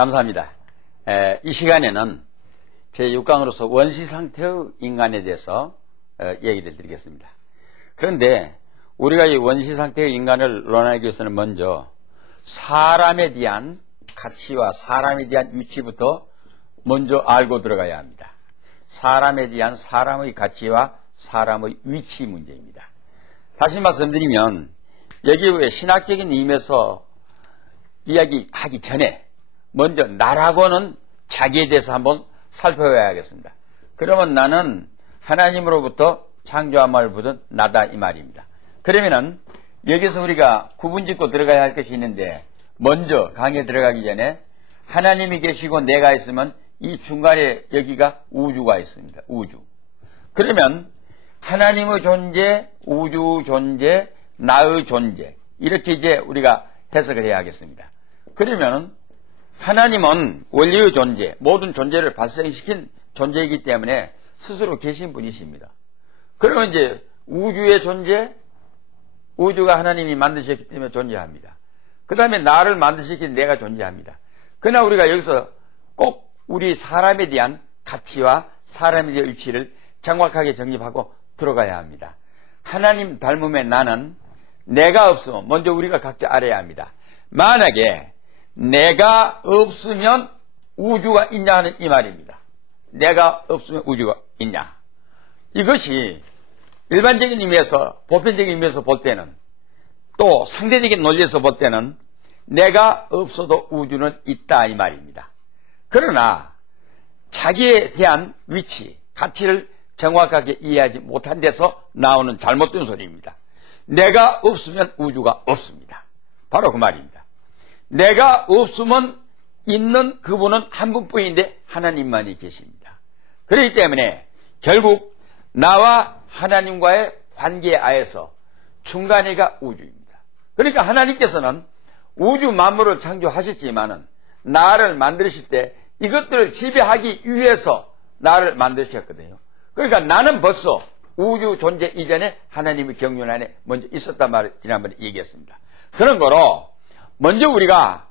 감사합니다. 이 시간에는 제6강으로서 원시 상태의 인간에 대해서 얘기를 드리겠습니다. 그런데 우리가 이 원시 상태의 인간을 논하기 위해서는 먼저 사람에 대한 가치와 사람에 대한 위치부터 먼저 알고 들어가야 합니다. 사람에 대한 사람의 가치와 사람의 위치 문제입니다. 다시 말씀드리면 여기 신학적인 의미에서 이야기하기 전에 먼저 나라고는 자기에 대해서 한번 살펴봐야겠습니다. 그러면 나는 하나님으로부터 창조함을 받은 나다 이 말입니다. 그러면은 여기서 우리가 구분짓고 들어가야 할 것이 있는데 먼저 강의에 들어가기 전에 하나님이 계시고 내가 있으면 이 중간에 여기가 우주가 있습니다. 우주. 그러면 하나님의 존재, 우주 존재, 나의 존재 이렇게 이제 우리가 해석을 해야 하겠습니다. 그러면 하나님은 원리의 존재, 모든 존재를 발생시킨 존재이기 때문에 스스로 계신 분이십니다. 그러면 이제 우주의 존재, 우주가 하나님이 만드셨기 때문에 존재합니다. 그 다음에 나를 만드셨기 내가 존재합니다. 그러나 우리가 여기서 꼭 우리 사람에 대한 가치와 사람에 대한 위치를 정확하게 정립하고 들어가야 합니다. 하나님 닮음의 나는 내가 없으면 먼저 우리가 각자 알아야 합니다. 만약에 내가 없으면 우주가 있냐 하는 이 말입니다. 내가 없으면 우주가 있냐. 이것이 일반적인 의미에서 보편적인 의미에서 볼 때는 또 상대적인 논리에서 볼 때는 내가 없어도 우주는 있다 이 말입니다. 그러나 자기에 대한 위치, 가치를 정확하게 이해하지 못한 데서 나오는 잘못된 소리입니다. 내가 없으면 우주가 없습니다. 바로 그 말입니다. 내가 없으면 있는 그분은 한 분뿐인데 하나님만이 계십니다. 그렇기 때문에 결국 나와 하나님과의 관계에 하에서 중간에가 우주입니다. 그러니까 하나님께서는 우주 만물을 창조하셨지만은 나를 만드실 때 이것들을 지배하기 위해서 나를 만드셨거든요. 그러니까 나는 벌써 우주 존재 이전에 하나님의 경륜 안에 먼저 있었단 말을 지난번에 얘기했습니다. 그런 거로 먼저 우리가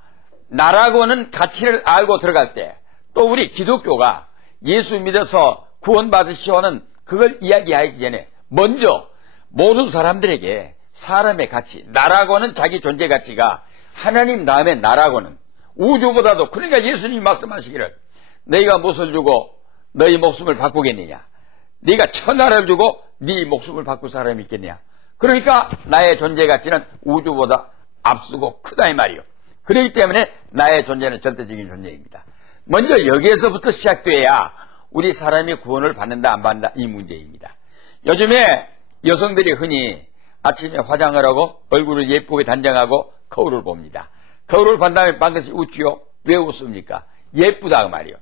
나라고는 가치를 알고 들어갈 때 또 우리 기독교가 예수 믿어서 구원받으시오는 그걸 이야기하기 전에 먼저 모든 사람들에게 사람의 가치, 나라고는 자기 존재 가치가 하나님 다음에 나라고는 우주보다도 그러니까 예수님이 말씀하시기를 너희가 무엇을 주고 너희 목숨을 바꾸겠느냐. 네가 천하를 주고 네 목숨을 바꿀 사람이 있겠냐. 그러니까 나의 존재 가치는 우주보다 앞서고 크다 이 말이요. 그렇기 때문에 나의 존재는 절대적인 존재입니다. 먼저 여기에서부터 시작돼야 우리 사람이 구원을 받는다 안 받는다 이 문제입니다. 요즘에 여성들이 흔히 아침에 화장을 하고 얼굴을 예쁘게 단정하고 거울을 봅니다. 거울을 본 다음에 반드시 웃지요. 왜 웃습니까? 예쁘다 그 말이요.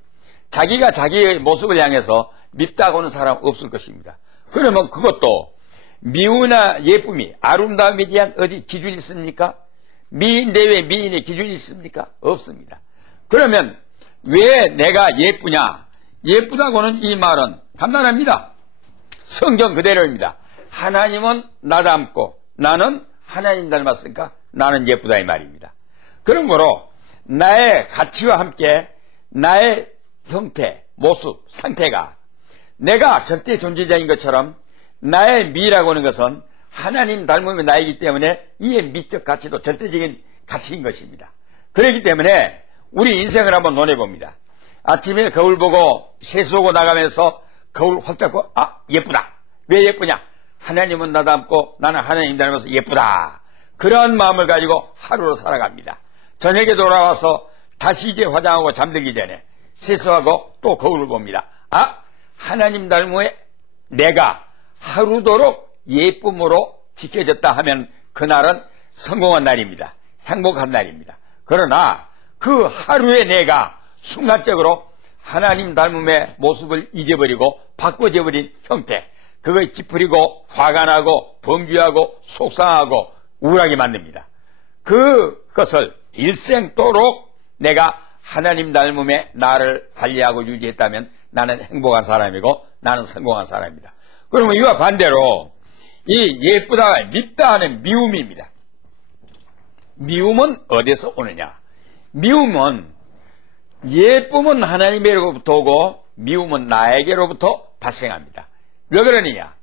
자기가 자기의 모습을 향해서 밉다고는 사람 없을 것입니다. 그러면 그것도 미우나 예쁨이 아름다움에 대한 어디 기준이 있습니까? 미인 대외 미인의 기준이 있습니까? 없습니다. 그러면 왜 내가 예쁘냐? 예쁘다고는 이 말은 간단합니다. 성경 그대로입니다. 하나님은 나 닮고 나는 하나님 닮았으니까 나는 예쁘다 이 말입니다. 그러므로 나의 가치와 함께 나의 형태, 모습, 상태가 내가 절대 존재자인 것처럼 나의 미라고 하는 것은 하나님 닮음의 나이기 때문에 이의 미적 가치도 절대적인 가치인 것입니다. 그렇기 때문에 우리 인생을 한번 논해봅니다. 아침에 거울 보고 세수하고 나가면서 거울 활짝 보고 예쁘다. 왜 예쁘냐? 하나님은 나 닮고 나는 하나님 닮아서 예쁘다. 그런 마음을 가지고 하루를 살아갑니다. 저녁에 돌아와서 다시 이제 화장하고 잠들기 전에 세수하고 또 거울을 봅니다. 하나님 닮음에 내가 하루도록 예쁨으로 지켜졌다 하면 그날은 성공한 날입니다. 행복한 날입니다. 그러나 그 하루에 내가 순간적으로 하나님 닮음의 모습을 잊어버리고 바꿔져버린 형태 그걸 찌푸리고 화가 나고 범죄하고 속상하고 우울하게 만듭니다. 그것을 일생도록 내가 하나님 닮음의 나를 관리하고 유지했다면 나는 행복한 사람이고 나는 성공한 사람입니다. 그러면 이와 반대로 이 예쁘다 밉다 하는 미움입니다. 미움은 어디서 오느냐? 미움은 예쁨은 하나님에게로부터 오고 미움은 나에게로부터 발생합니다. 왜 그러느냐?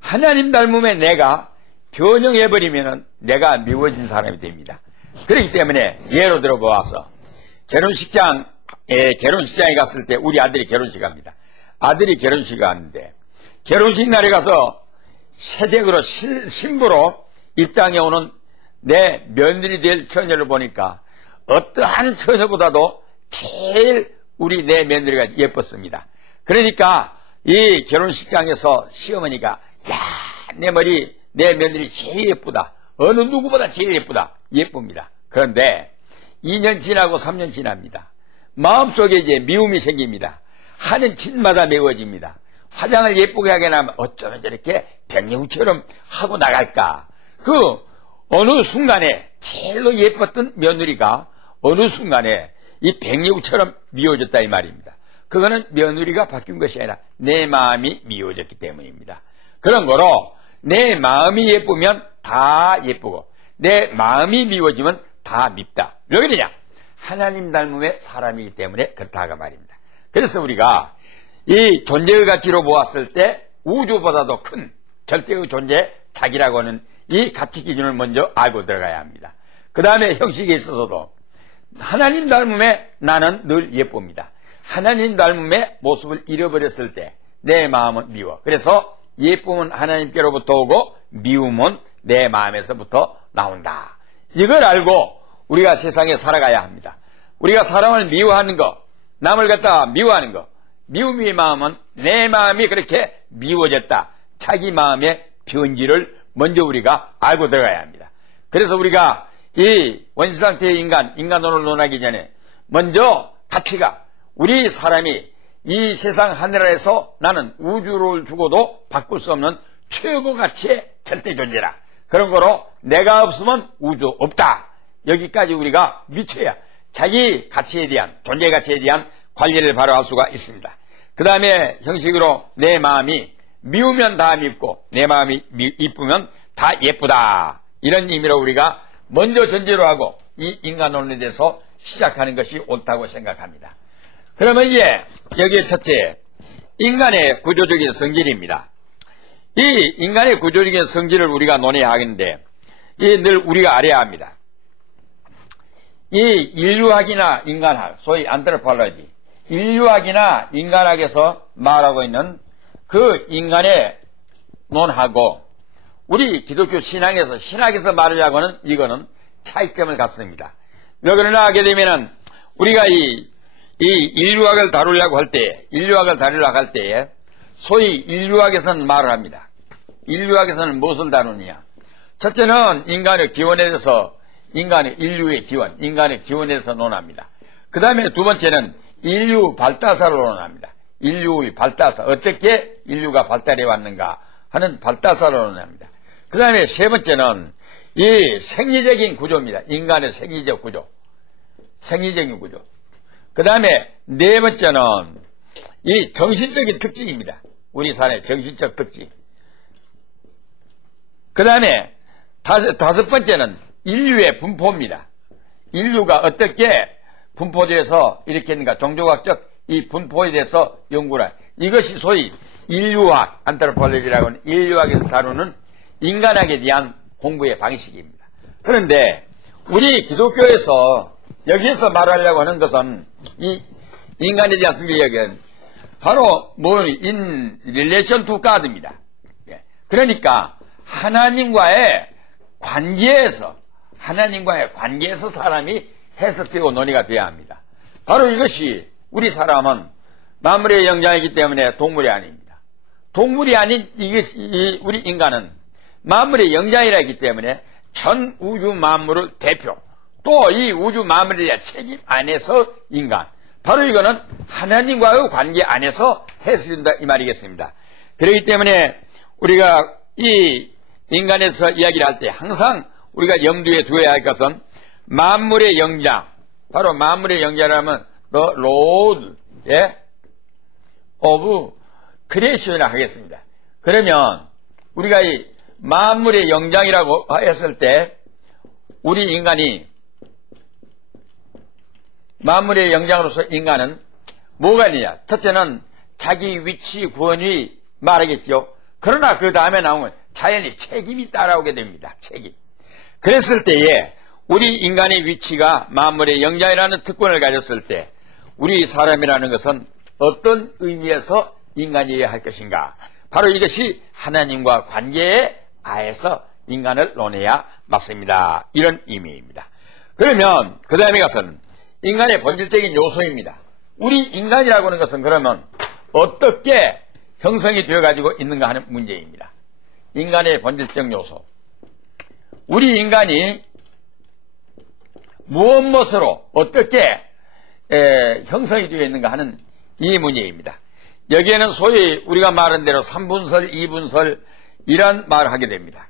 하나님 닮음에 내가 변형해버리면 내가 미워진 사람이 됩니다. 그렇기 때문에 예로 들어 보아서 결혼식장에 갔을 때 우리 아들이 결혼식 합니다. 아들이 결혼식 갔는데 결혼식 날에 가서 새댁으로 신부로 입장해 오는 내 며느리 될 처녀를 보니까 어떠한 처녀보다도 제일 우리 내 며느리가 예뻤습니다. 그러니까 이 결혼식장에서 시어머니가 야, 내 며느리 제일 예쁘다. 어느 누구보다 제일 예쁘다. 예쁩니다. 그런데 2년 지나고 3년 지납니다. 마음속에 이제 미움이 생깁니다. 하는 짓마다 매워집니다. 화장을 예쁘게 하게 하면 어쩌면 저렇게 백령처럼 하고 나갈까. 그 어느 순간에 제일로 예뻤던 며느리가 어느 순간에 이 백령처럼 미워졌다 이 말입니다. 그거는 며느리가 바뀐 것이 아니라 내 마음이 미워졌기 때문입니다. 그런 거로 내 마음이 예쁘면 다 예쁘고 내 마음이 미워지면 다 밉다. 왜 그러냐? 하나님 닮음의 사람이기 때문에 그렇다가 말입니다. 그래서 우리가 이 존재의 가치로 보았을 때 우주보다도 큰 절대의 존재 자기라고 하는 이 가치 기준을 먼저 알고 들어가야 합니다. 그 다음에 형식에 있어서도 하나님 닮음에 나는 늘 예쁩니다. 하나님 닮음의 모습을 잃어버렸을 때 내 마음은 미워. 그래서 예쁨은 하나님께로부터 오고 미움은 내 마음에서부터 나온다. 이걸 알고 우리가 세상에 살아가야 합니다. 우리가 사람을 미워하는 거, 남을 갖다가 미워하는 거, 미움의 마음은 내 마음이 그렇게 미워졌다. 자기 마음의 변질을 먼저 우리가 알고 들어가야 합니다. 그래서 우리가 이 원시상태의 인간론을 논하기 전에 먼저 가치가 우리 사람이 이 세상 하늘에서 나는 우주를 주고도 바꿀 수 없는 최고 가치의 절대 존재라. 그런 거로 내가 없으면 우주 없다. 여기까지 우리가 미쳐야 자기 가치에 대한 존재 가치에 대한 관리를 바로 할 수가 있습니다. 그 다음에 형식으로 내 마음이 미우면 다 밉고 내 마음이 이쁘면 다 예쁘다. 이런 의미로 우리가 먼저 전제로 하고 이 인간론에 대해서 시작하는 것이 옳다고 생각합니다. 그러면 이제 여기에 첫째 인간의 구조적인 성질입니다. 이 인간의 구조적인 성질을 우리가 논해야 하겠는데 늘 우리가 알아야 합니다. 이 인류학이나 인간학, 소위 안트로폴로지, 인류학이나 인간학에서 말하고 있는 그 인간의 논하고 우리 기독교 신학에서 말하려고 하는 이거는 차이점을 갖습니다. 왜 그러나 하게 되면은 우리가 이 인류학을 다루려고 할 때, 소위 인류학에서는 말을 합니다. 인류학에서는 무엇을 다루느냐? 첫째는 인간의 기원에 대해서, 인류의 기원, 인간의 기원에 대해서 논합니다. 그 다음에 두 번째는 인류 발달사를 논합니다. 인류의 발달사, 어떻게 인류가 발달해 왔는가 하는 발달사를 논합니다. 그 다음에 세 번째는 이 생리적인 구조입니다. 인간의 생리적 구조, 생리적인 구조. 그 다음에 네 번째는 이 정신적인 특징입니다. 우리 사람의 정신적 특징. 그 다음에 다섯 번째는 인류의 분포입니다. 인류가 어떻게 분포되어서 이렇게 했는가, 종교학적 이 분포에 대해서 연구를 해. 이것이 소위 인류학, 안트로폴로지라고 하는 인류학에서 다루는 인간학에 대한 공부의 방식입니다. 그런데 우리 기독교에서 여기에서 말하려고 하는 것은 이 인간에 대한 성격은 바로 in relation to God입니다. 그러니까 하나님과의 관계에서 사람이 해석되고 논의가 되어야 합니다. 바로 이것이 우리 사람은 만물의 영장이기 때문에 동물이 아닙니다. 동물이 아닌 우리 인간은 만물의 영장이라 했기 때문에 전 우주 만물을 대표, 또 이 우주 만물에 대한 책임 안에서 인간, 바로 이거는 하나님과의 관계 안에서 해석된다 이 말이겠습니다. 그렇기 때문에 우리가 이 인간에서 이야기를 할 때 항상 우리가 염두에 두어야 할 것은 만물의 영장, 바로 만물의 영장이라면 the Lord of Creation이라 하겠습니다. 그러면 우리가 이 만물의 영장이라고 했을 때 우리 인간이 만물의 영장으로서 인간은 뭐가 있느냐? 첫째는 자기 위치 구원이 말하겠죠. 그러나 그 다음에 나오면 자연히 책임이 따라오게 됩니다. 책임. 그랬을 때에 우리 인간의 위치가 만물의 영장이라는 특권을 가졌을 때 우리 사람이라는 것은 어떤 의미에서 인간이어야 할 것인가? 바로 이것이 하나님과 관계에 아해서 인간을 논해야 맞습니다. 이런 의미입니다. 그러면 그 다음에 가서는 인간의 본질적인 요소입니다. 우리 인간이라고 하는 것은 그러면 어떻게 형성이 되어가지고 있는가 하는 문제입니다. 인간의 본질적 요소. 우리 인간이 무엇으로 어떻게 형성이 되어 있는가 하는 이 문제입니다. 여기에는 소위 우리가 말한 대로 3분설, 2분설 이란 말을 하게 됩니다.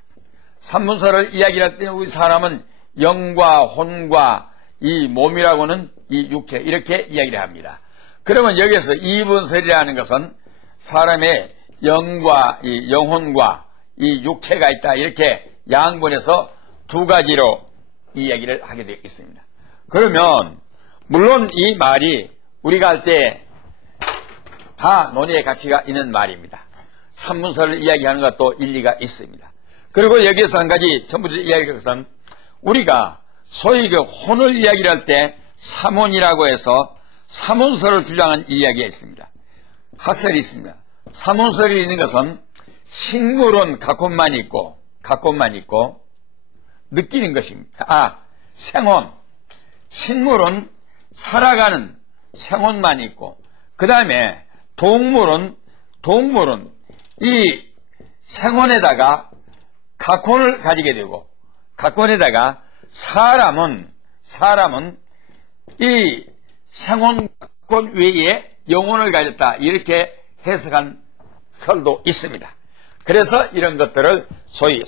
3분설을 이야기할 때 우리 사람은 영과 혼과 이 몸이라고는 이 육체 이렇게 이야기를 합니다. 그러면 여기에서 2분설이라는 것은 사람의 영과 이 영혼과 이 육체가 있다 이렇게 양분해서 두 가지로 이야기를 하게 되어 있습니다. 그러면 물론 이 말이 우리가 할 때 다 논의의 가치가 있는 말입니다. 3분설을 이야기하는 것도 일리가 있습니다. 그리고 여기에서 한 가지 전부 이야기할 것은 우리가 소위 그 혼을 이야기를 할 때 삼혼이라고 해서 삼혼설을 주장한 이야기가 있습니다. 핫설이 있습니다. 삼혼설이 있는 것은 식물은 각혼만 있고 느끼는 것입니다. 생혼. 식물은 살아가는 생혼만 있고 그 다음에 동물은 이 생혼에다가 각혼을 가지게 되고 각혼에다가 사람은 이 생혼 각혼 외에 영혼을 가졌다 이렇게 해석한 설도 있습니다. 그래서 이런 것들을 소위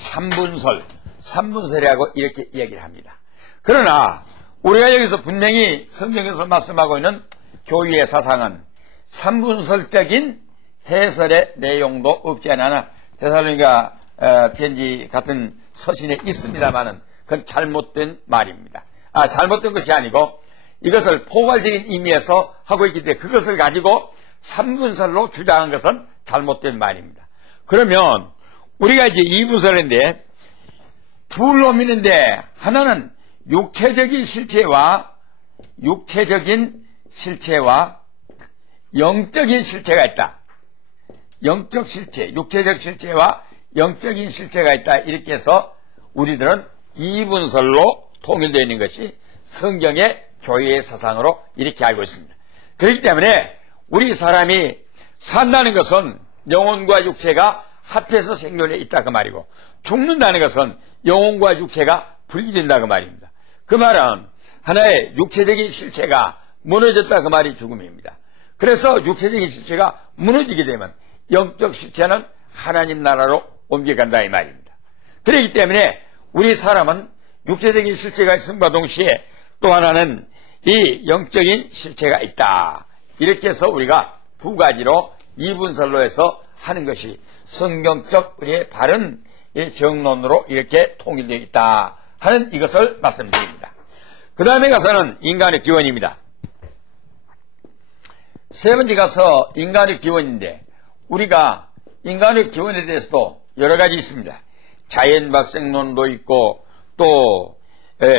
삼분설이라고 이렇게 이야기를 합니다. 그러나 우리가 여기서 분명히 성경에서 말씀하고 있는 교회의 사상은 삼분설적인 해설의 내용도 없지 않아 데살로니가 편지 같은 서신에 있습니다만은 그건 잘못된 말입니다. 잘못된 것이 아니고 이것을 포괄적인 의미에서 하고 있기 때문에 그것을 가지고 삼분설로 주장한 것은 잘못된 말입니다. 그러면 우리가 이제 이분설인데 둘 놈이 있는데 하나는 육체적인 실체와 영적인 실체가 있다. 영적 실체, 육체적 실체와 영적인 실체가 있다. 이렇게 해서 우리들은 이분설로 통일되어 있는 것이 성경의 교회의 사상으로 이렇게 알고 있습니다. 그렇기 때문에 우리 사람이 산다는 것은 영혼과 육체가 합해서 생존해 있다 그 말이고 죽는다는 것은 영혼과 육체가 분리된다 그 말입니다. 그 말은 하나의 육체적인 실체가 무너졌다 그 말이 죽음입니다. 그래서 육체적인 실체가 무너지게 되면 영적 실체는 하나님 나라로 옮겨간다 이 말입니다. 그렇기 때문에 우리 사람은 육체적인 실체가 있음과 동시에 또 하나는 이 영적인 실체가 있다. 이렇게 해서 우리가 두 가지로 이분설로 해서 하는 것이 성경적 우리의 바른 정론으로 이렇게 통일되어 있다 하는 이것을 말씀드립니다. 그 다음에 가서는 인간의 기원입니다. 세 번째 가서 인간의 기원인데 우리가 인간의 기원에 대해서도 여러 가지 있습니다. 자연발생론도 있고 또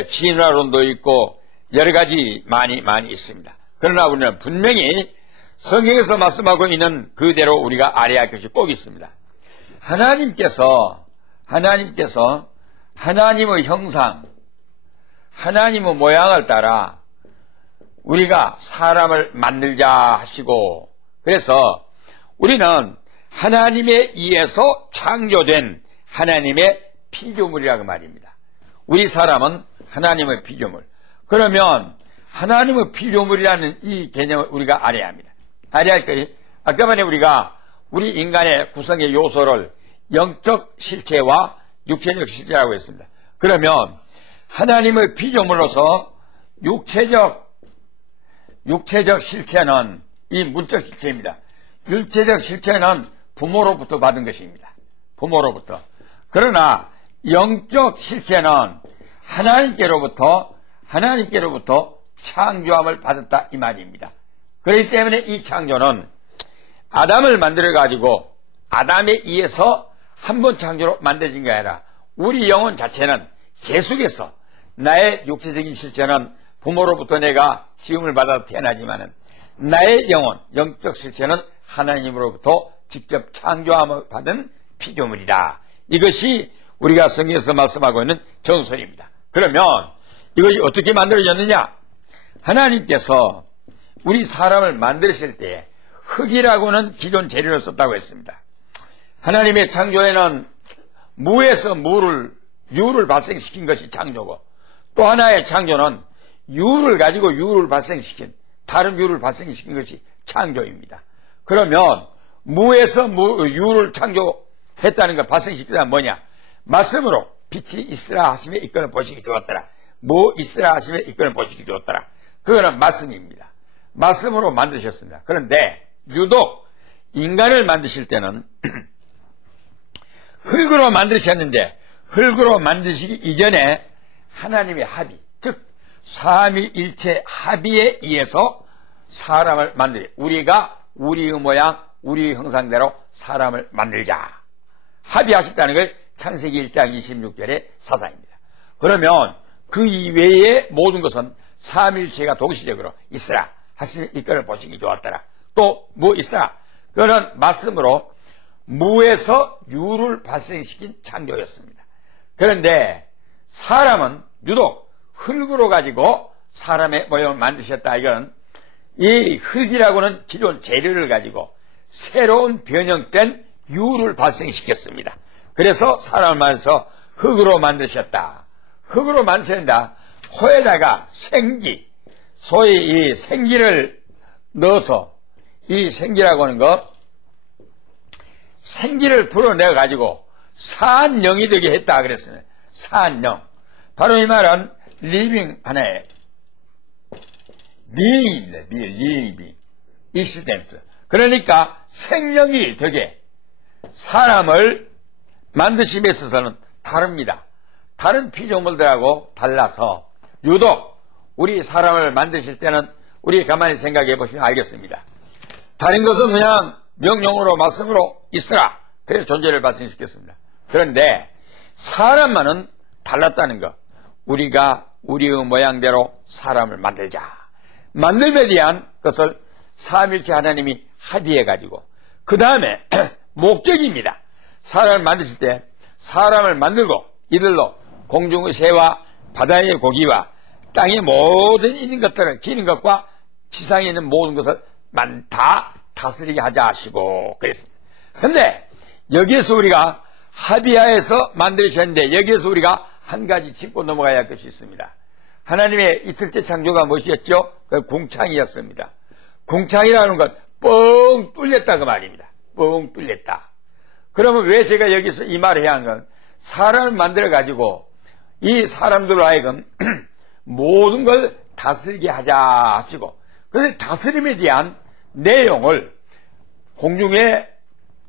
진화론도 있고 여러 가지 많이 있습니다. 그러나 우리는 분명히 성경에서 말씀하고 있는 그대로 우리가 알아야 할 것이 꼭 있습니다. 하나님께서 하나님의 형상, 하나님의 모양을 따라 우리가 사람을 만들자 하시고 그래서 우리는 하나님에 의해서 창조된 하나님의 피조물이라고 말입니다. 우리 사람은 하나님의 피조물. 그러면 하나님의 피조물이라는 이 개념을 우리가 알아야 합니다. 알아야 할 것이 아까 전에 우리가 우리 인간의 구성의 요소를 영적 실체와 육체적 실체라고 했습니다. 그러면 하나님의 피조물로서 육체적 실체는 이 물적 실체입니다. 육체적 실체는 부모로부터 받은 것입니다. 부모로부터. 그러나 영적 실체는 하나님께로부터 창조함을 받았다 이 말입니다. 그렇기 때문에 이 창조는 아담을 만들어 가지고 아담에 의해서 한 번 창조로 만들어진 게 아니라 우리 영혼 자체는 계속해서 나의 육체적인 실체는 부모로부터 내가 지음을 받아 태어나지만은 나의 영혼, 영적 실체는 하나님으로부터 직접 창조함을 받은 피조물이다. 이것이 우리가 성경에서 말씀하고 있는 정설입니다. 그러면 이것이 어떻게 만들어졌느냐? 하나님께서 우리 사람을 만드실 때 흙이라고는 기존 재료를 썼다고 했습니다. 하나님의 창조에는 무에서 유를 발생시킨 것이 창조고, 또 하나의 창조는 유를 가지고 유를 발생시킨, 다른 유를 발생시킨 것이 창조입니다. 그러면 무에서 유를 창조했다는 걸 발생시키다 뭐냐? 말씀으로 빛이 있으라 하심에 이끌어 보시기 좋았더라. 뭐 있으라 하심에 이끌어 보시기 좋았더라. 그거는 말씀입니다. 말씀으로 만드셨습니다. 그런데 유독 인간을 만드실 때는 흙으로 만드셨는데, 흙으로 만드시기 이전에 하나님의 합의, 즉 삼위일체 합의에 의해서 사람을 만들어, 우리가 우리의 모양, 우리의 형상대로 사람을 만들자 합의하셨다는 걸 창세기 1장 26절의 사상입니다. 그러면 그 이외의 모든 것은 삼위일체가 동시적으로 있으라 하시는 이끌어 보시기 좋았더라. 또 뭐 있으라? 그거는 말씀으로 무에서 유를 발생시킨 창조였습니다. 그런데 사람은 유독 흙으로 가지고 사람의 모양을 만드셨다. 이건 이 흙이라고는 기존 재료를 가지고 새로운 변형된 유를 발생시켰습니다. 그래서 사람을 만들어서 흙으로 만드셨다. 흙으로 만드셨다. 코에다가 생기, 소위 이 생기를 넣어서, 이 생기라고 하는 거, 생기를 불어내어 가지고 산영이 되게 했다 그랬어요. 산영. 바로 이 말은 리빙 하나의 비잉입니다. 리빙. 익시sten스. 그러니까 생명이 되게 사람을 만드심에 있어서는 다릅니다. 다른 피조물들하고 달라서 유독 우리 사람을 만드실 때는 우리 가만히 생각해 보시면 알겠습니다. 다른 것은 그냥 명령으로 말씀으로 있으라, 그래서 존재를 발생시켰습니다. 그런데 사람만은 달랐다는 것. 우리가 우리의 모양대로 사람을 만들자. 만들에 대한 것을 삼위일체 하나님이 합의해 가지고 그 다음에 목적입니다. 사람을 만드실 때 사람을 만들고 이들로 공중의 새와 바다의 고기와 땅의 모든 있는 것들을, 기는 것과 지상에 있는 모든 것을 다 다스리게 하자 하시고 그랬습니다. 그런데 여기에서 우리가 합의하에서 만드셨는데 여기에서 우리가 한 가지 짚고 넘어가야 할 것이 있습니다. 하나님의 이틀째 창조가 무엇이었죠? 그 궁창이었습니다. 궁창이라는 것, 뻥 뚫렸다 그 말입니다. 뻥 뚫렸다. 그러면 왜 제가 여기서 이 말을 해야 하는 건, 사람을 만들어 가지고 이 사람들로 하여금 모든 걸 다스리게 하자 하시고, 그런데 다스림에 대한 내용을 공중의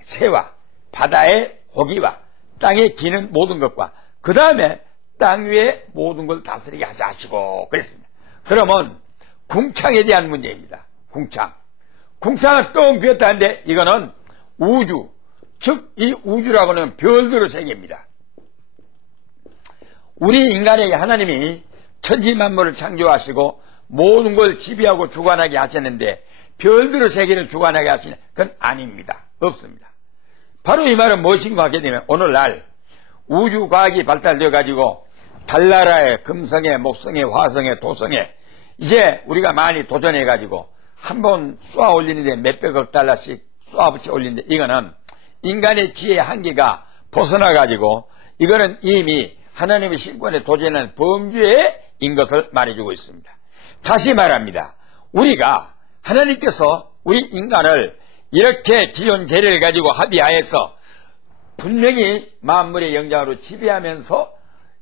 새와 바다의 고기와 땅에 기는 모든 것과 그 다음에 땅 위에 모든 걸 다스리게 하자 하시고 그랬습니다. 그러면 궁창에 대한 문제입니다. 궁창. 궁창은 뻥 비었다는데 이거는 우주, 즉 이 우주라고 하는 별들의 세계입니다. 우리 인간에게 하나님이 천지만물을 창조하시고 모든 걸 지배하고 주관하게 하셨는데 별들의 세계를 주관하게 하시는 그건 아닙니다. 없습니다. 바로 이 말은 무엇인가 하게 되면 오늘날 우주과학이 발달되어 가지고 달나라에 금성에 목성에 화성에 토성에 이제 우리가 많이 도전해 가지고 한번 쏘아 올리는데 몇백억 달러씩 쏘아붙여 올리는데 이거는 인간의 지혜의 한계가 벗어나 가지고 이거는 이미 하나님의 신권에 도전하는 범죄인 것을 말해주고 있습니다. 다시 말합니다. 우리가 하나님께서 우리 인간을 이렇게 기존 재료를 가지고 합의하여서 분명히 만물의 영장으로 지배하면서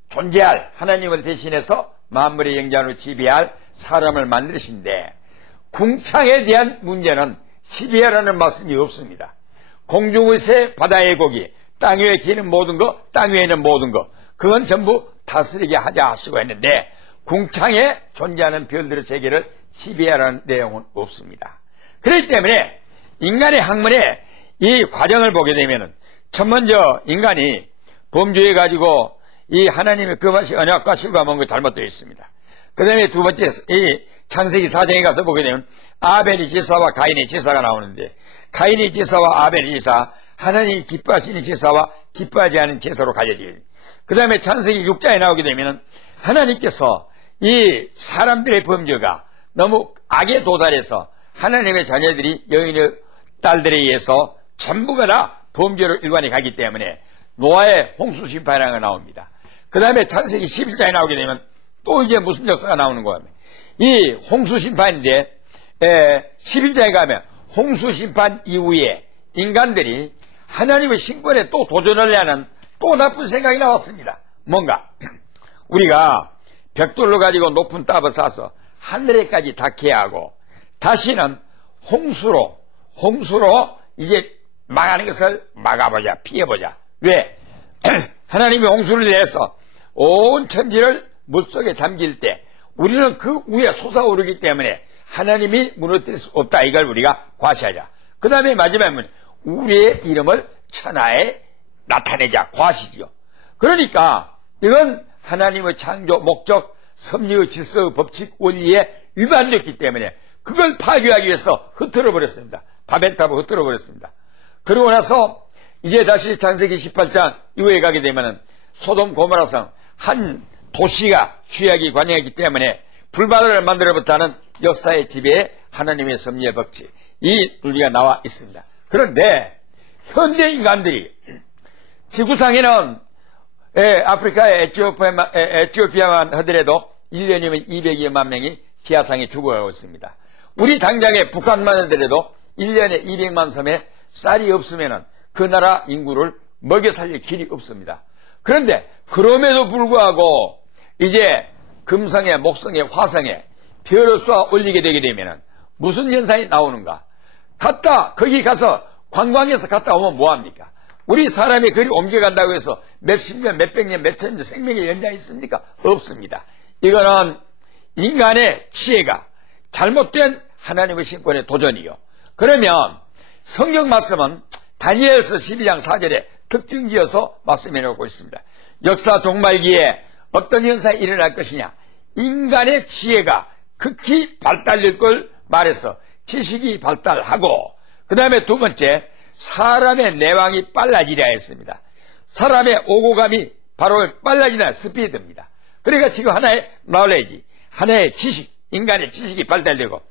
존재할, 하나님을 대신해서 만물의 영장으로 지배할 사람을 만드신데 궁창에 대한 문제는 지배하라는 말씀이 없습니다. 공중의 새, 바다의 고기, 땅 위에 기는 모든 것, 땅 위에 있는 모든 것, 그건 전부 다스리게 하자 하시고 했는데 궁창에 존재하는 별들의 세계를 지배하라는 내용은 없습니다. 그렇기 때문에 인간의 학문의 이 과정을 보게 되면은 첫 먼저 인간이 범죄해 가지고 이 하나님의 그 맛이 언약과 실과 먹은 거 잘못되어 있습니다. 그 다음에 두 번째 이 창세기 4장에 가서 보게 되면 아벨의 제사와 가인의 제사가 나오는데 가인의 제사와 아벨의 제사 하나님이 기뻐하시는 제사와 기뻐하지 않은 제사로 가져지게 그 다음에 창세기 6장에 나오게 되면 하나님께서 이 사람들의 범죄가 너무 악에 도달해서 하나님의 자녀들이 여인의 딸들에 의해서 전부가 다 범죄로 일관해 가기 때문에 노아의 홍수 심판이라는 게 나옵니다. 그 다음에 창세기 11장에 나오게 되면 또 이제 무슨 역사가 나오는 거예요. 이 홍수 심판인데 11장에 가면 홍수 심판 이후에 인간들이 하나님의 신권에 또 도전을 하는 또 나쁜 생각이 나왔습니다. 뭔가 우리가 벽돌로 가지고 높은 탑을 쌓아서 하늘에까지 닿게 하고 다시는 홍수로 이제 망하는 것을 막아보자, 피해보자. 왜? 하나님이 홍수를 내서 온 천지를 물속에 잠길 때 우리는 그 위에 솟아오르기 때문에 하나님이 무너뜨릴 수 없다. 이걸 우리가 과시하자. 그 다음에 마지막에는 우리의 이름을 천하에 나타내자. 과시지요. 그러니까 이건 하나님의 창조 목적, 섭리의 질서의 법칙, 원리에 위반됐기 때문에 그걸 파괴하기 위해서 흩어져 버렸습니다. 바벨탑을 흩어져 버렸습니다. 그러고 나서 이제 다시 창세기 18장 이후에 가게 되면은 소돔 고모라성 한 도시가 죄악이 관영했기 때문에 불바다를 만들어부터는 역사의 지배에 하나님의 섭리의 법칙 이 논리가 나와 있습니다. 그런데 현대 인간들이 지구상에는 아프리카의 에티오피아만 하더라도 1년이면 200여만 명이 기아상에 죽어가고 있습니다. 우리 당장에 북한만 하더라도 1년에 200만 섬에 쌀이 없으면 그 나라 인구를 먹여 살릴 길이 없습니다. 그런데 그럼에도 불구하고 이제 금성에 목성에 화성에 별을 쏘아 올리게 되게 되면 무슨 현상이 나오는가? 거기 가서 관광해서 갔다 오면 뭐합니까? 우리 사람이 그리 옮겨간다고 해서 몇십 년, 몇백 년, 몇천 년 생명의 연장이 있습니까? 없습니다. 이거는 인간의 지혜가 잘못된 하나님의 신권의 도전이요. 그러면 성경 말씀은 다니엘서 12장 4절에 특징지어서 말씀해 놓고 있습니다. 역사 종말기에 어떤 현상이 일어날 것이냐? 인간의 지혜가 극히 발달될 걸 말해서 지식이 발달하고 그 다음에 두 번째 사람의 내왕이 빨라지려 했습니다. 사람의 오고감이 바로 빨라지는 스피드입니다. 그러니까 지금 하나의 knowledge, 하나의 지식, 인간의 지식이 발달되고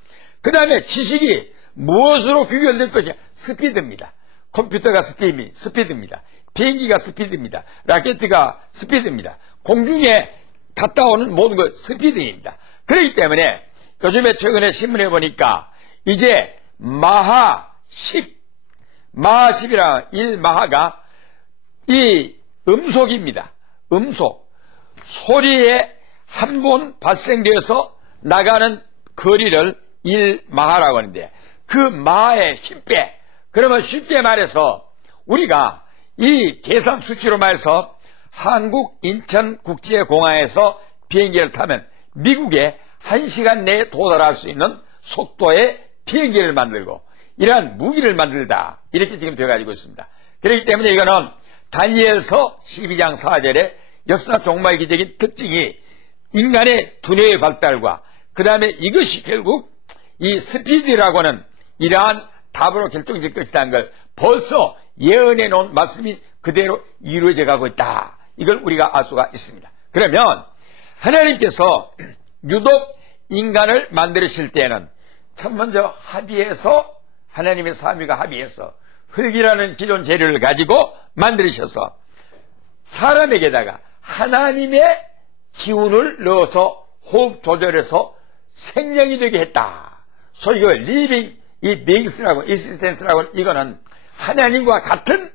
그 다음에 지식이 무엇으로 귀결될 것이냐? 스피드입니다. 컴퓨터가 스피드입니다. 비행기가 스피드입니다. 라켓가 스피드입니다. 공중에 갔다 오는 모든 것 스피드입니다. 그렇기 때문에 요즘에 최근에 신문에 보니까 이제 마하 10이라는 1마하가 이 음속입니다. 음속. 소리에 한 번 발생되어서 나가는 거리를 1마하라고 하는데 그 마하의 10배. 그러면 쉽게 말해서 우리가 이 계산 수치로 말해서 한국 인천국제공항에서 비행기를 타면 미국에 1시간 내에 도달할 수 있는 속도의 비행기를 만들고 이러한 무기를 만들다 이렇게 지금 되어가지고 있습니다. 그렇기 때문에 이거는 다니엘서 12장 4절의 역사 종말기적인 특징이 인간의 두뇌의 발달과 그 다음에 이것이 결국 이 스피드라고 하는 이러한 답으로 결정될 것이라는 걸 벌써 예언해 놓은 말씀이 그대로 이루어져 가고 있다. 이걸 우리가 알 수가 있습니다. 그러면 하나님께서 유독 인간을 만드실 때는 첫 먼저 합의해서 하나님의 삼위가 합의해서 흙이라는 기존 재료를 가지고 만드셔서 사람에게다가 하나님의 기운을 넣어서 호흡 조절해서 생명이 되게 했다. 소위 이걸 리빙 이 beings라고 existence라고 이거는 하나님과 같은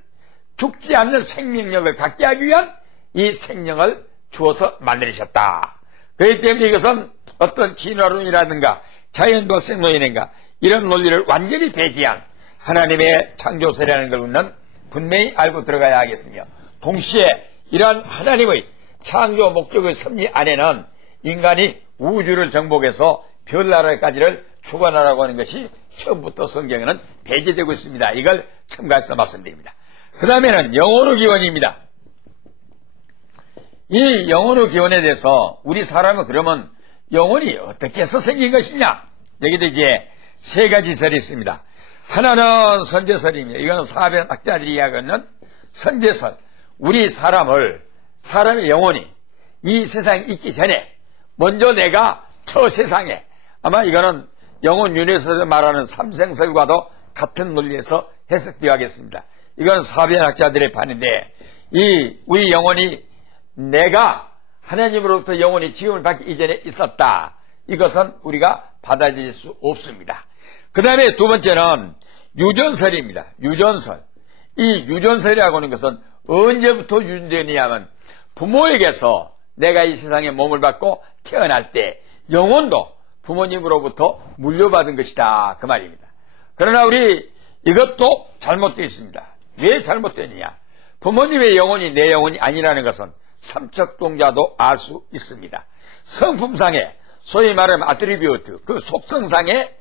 죽지 않는 생명력을 갖게 하기 위한 이 생명을 주어서 만드셨다. 그렇기 때문에 이것은 어떤 진화론이라든가 자연발생론이라든가 이런 논리를 완전히 배제한 하나님의 창조세라는 걸 우리는 분명히 알고 들어가야 하겠으며 동시에 이러한 하나님의 창조 목적의 섭리 안에는 인간이 우주를 정복해서 별나라까지를 주관하라고 하는 것이 처음부터 성경에는 배제되고 있습니다. 이걸 첨가해서 말씀드립니다. 그 다음에는 영혼의 기원입니다. 이 영혼의 기원에 대해서 우리 사람은 그러면 영혼이 어떻게 해서 생긴 것이냐? 여기도 이제 세 가지 설이 있습니다. 하나는 선제설입니다. 이거는 사변 학자들이 이야기하는 선제설. 우리 사람의 영혼이 이 세상에 있기 전에 먼저 내가 저 세상에, 아마 이거는 영혼 윤회에서 말하는 삼생설과도 같은 논리에서 해석되어 하겠습니다. 이거는 사변학자들의 판인데, 우리 영혼이 내가 하나님으로부터 영혼이 지음을 받기 이전에 있었다. 이것은 우리가 받아들일 수 없습니다. 그 다음에 두 번째는 유전설입니다. 유전설. 이 유전설이라고 하는 것은 언제부터 유전되느냐면 부모에게서 내가 이 세상에 몸을 받고 태어날 때 영혼도 부모님으로부터 물려받은 것이다. 그 말입니다. 그러나 우리 이것도 잘못되어 있습니다. 왜 잘못되느냐? 부모님의 영혼이 내 영혼이 아니라는 것은 삼척동자도 알 수 있습니다. 성품상에 소위 말하면 아트리뷰트, 그 속성상의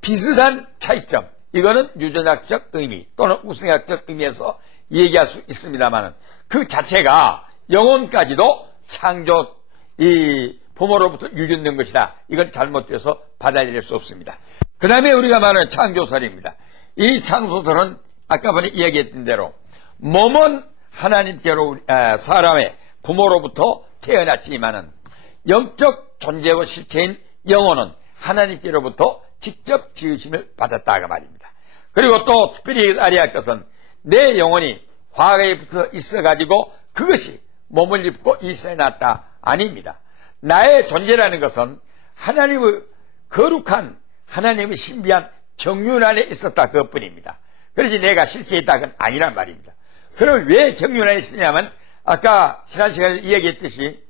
비슷한 차이점, 이거는 유전학적 의미 또는 우승학적 의미에서 얘기할 수 있습니다만 그 자체가 영혼까지도 창조 이 부모로부터 유전된 것이다. 이건 잘못돼서 받아들일 수 없습니다. 그 다음에 우리가 말하는 창조설입니다. 이 창조설은 아까 전에 이야기했던 대로 몸은 하나님께로 사람의 부모로부터 태어났지만은 영적 존재와 실체인 영혼은 하나님께로부터 직접 지으심을 받았다가 말입니다. 그리고 또 특별히 알아야 할 것은 내 영혼이 과거에부터 있어가지고 그것이 몸을 입고 이 세상에 났다. 아닙니다. 나의 존재라는 것은 하나님의 거룩한 하나님의 신비한 경륜 안에 있었다. 그것뿐입니다. 그러지 내가 실제 있다. 그건 아니란 말입니다. 그럼 왜 경륜 안에 있으냐면 아까 지난 시간에 이야기했듯이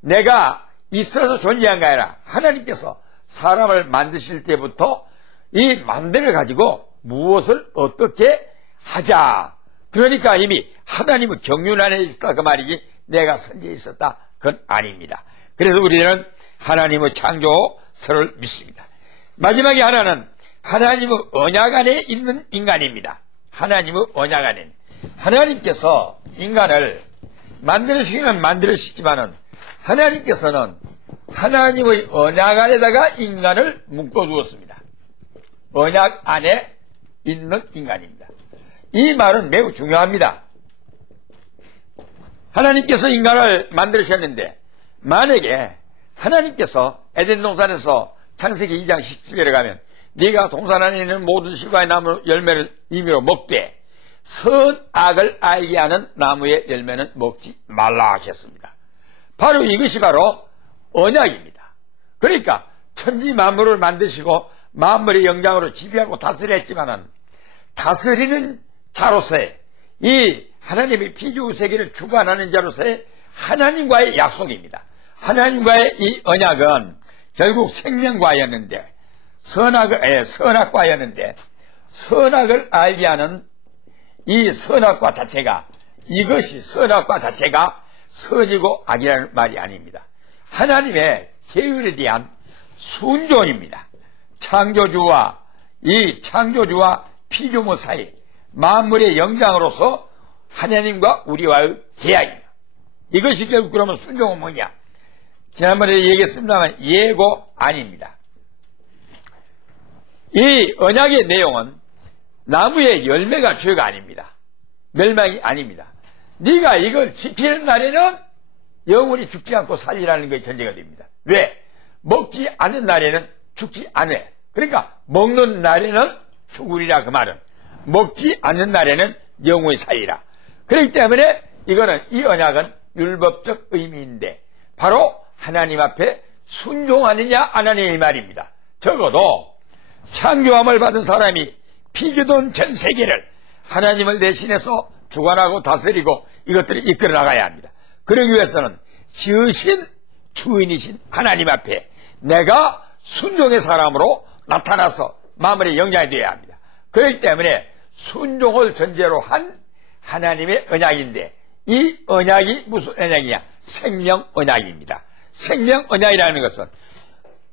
내가 있어서 존재한 게 아니라 하나님께서 사람을 만드실 때부터 이 만들어 가지고 무엇을 어떻게 하자. 그러니까 이미 하나님의 경륜 안에 있었다. 그 말이지 내가 선지에 있었다. 그건 아닙니다. 그래서 우리는 하나님의 창조설을 믿습니다. 마지막에 하나는 하나님의 언약 안에 있는 인간입니다. 하나님의 언약 안에. 하나님께서 인간을 만들으시기는 만들으시지만은 하나님께서는 하나님의 언약 안에다가 인간을 묶어두었습니다. 언약 안에 있는 인간입니다. 이 말은 매우 중요합니다. 하나님께서 인간을 만드셨는데 만약에 하나님께서 에덴 동산에서 창세기 2장 17절에 가면 네가 동산 안에 있는 모든 실과의 나무 열매를 임의로 먹되 선악을 알게 하는 나무의 열매는 먹지 말라 하셨습니다. 바로 이것이 바로 언약입니다. 그러니까 천지 만물을 만드시고 만물의 영장으로 지배하고 다스렸지만은 다스리는 자로서의 이 하나님의 피조 세계를 주관하는 자로서의 하나님과의 약속입니다. 하나님과의 이 언약은 결국 생명과였는데 선악과였는데 선악을 알게 하는 이 선악과 자체가 이것이 선악과 자체가 선이고 악이라는 말이 아닙니다. 하나님의 계율에 대한 순종입니다. 창조주와 피조물 사이 만물의 영장으로서 하나님과 우리와의 계약입니다. 이것이 결국 그러면 순종은 뭐냐? 지난번에 얘기했습니다만 예고 아닙니다. 이 언약의 내용은 나무의 열매가 죄가 아닙니다. 멸망이 아닙니다. 네가 이걸 지키는 날에는 영원히 죽지 않고 살리라는 것이 전제가 됩니다. 왜? 먹지 않는 날에는 죽지 않아. 그러니까 먹는 날에는 죽으리라 그 말은 먹지 않는 날에는 영원히 살리라. 그렇기 때문에 이거는 이 언약은 율법적 의미인데 바로 하나님 앞에 순종하느냐 안 하느냐 이 말입니다. 적어도 창조함을 받은 사람이 피조된 전 세계를 하나님을 대신해서 주관하고 다스리고 이것들을 이끌어 나가야 합니다. 그러기 위해서는 지으신 주인이신 하나님 앞에 내가 순종의 사람으로 나타나서 마음의 영장이 되어야 합니다. 그렇기 때문에 순종을 전제로 한 하나님의 언약인데 이 언약이 무슨 언약이냐? 생명 언약입니다. 생명 언약이라는 것은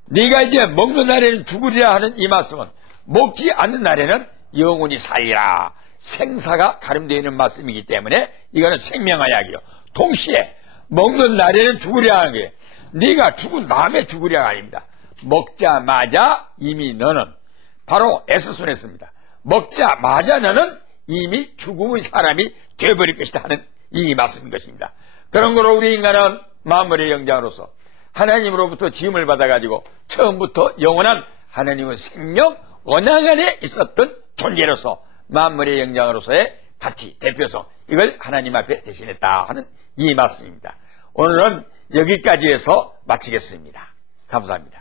네가 이제 먹는 날에는 죽으리라 하는 이 말씀은 먹지 않는 날에는 영원히 살리라. 생사가 가름되어 있는 말씀이기 때문에 이거는 생명 언약이요. 동시에 먹는 날에는 죽으리라 하는 게 네가 죽은 다음에 죽으리라가 아닙니다. 먹자마자 이미 너는 바로 S손했습니다. 먹자마자 너는 이미 죽음의 사람이 되어버릴 것이다 하는 이 말씀인 것입니다. 그런 거로 우리 인간은 만물의 영장으로서 하나님으로부터 지음을 받아가지고 처음부터 영원한 하나님의 생명 언약 안에 있었던 존재로서 만물의 영장으로서의 가치, 대표성, 이걸 하나님 앞에 대신했다 하는 이 말씀입니다. 오늘은 여기까지 해서 마치겠습니다. 감사합니다.